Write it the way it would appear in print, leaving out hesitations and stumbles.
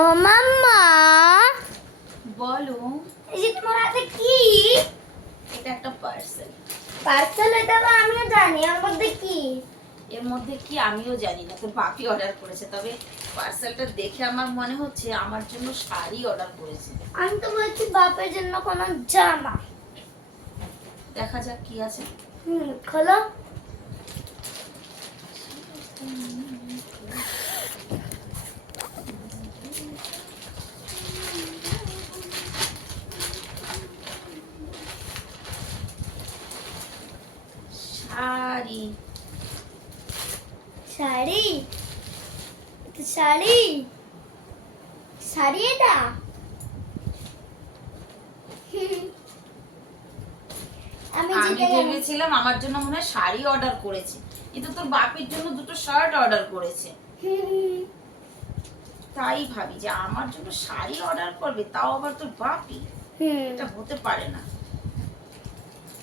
ও মাম্মা, বলো। এই যে তোমার হাতে কি? এটা একটা পার্সেল। পার্সেল? এটা তো আমিও জানি, এর মধ্যে কি? এর মধ্যে কি আমিও জানি না, তোর বাপি অর্ডার করেছে। তবে পার্সেলটা দেখে আমার মনে হচ্ছে আমার জন্য শাড়ি অর্ডার করেছে। আমি তো বলছি বাপের জন্য কোনো জামা। দেখা যাক কি আছে। খোলো। শাড়ি। শাড়ি? এটা শাড়ি? শাড়ি এটা? আমি আমি জিতে গেলাম। ভেবেছিলাম আমার জন্য মনে হয় শাড়ি অর্ডার করেছে, কিন্তু তোর বাপির জন্য দুটো শার্ট অর্ডার করেছে। তাই ভাবি যে আমার জন্য শাড়ি অর্ডার করবে, তাও আবার তোর বাপি। এটা হতে পারে না।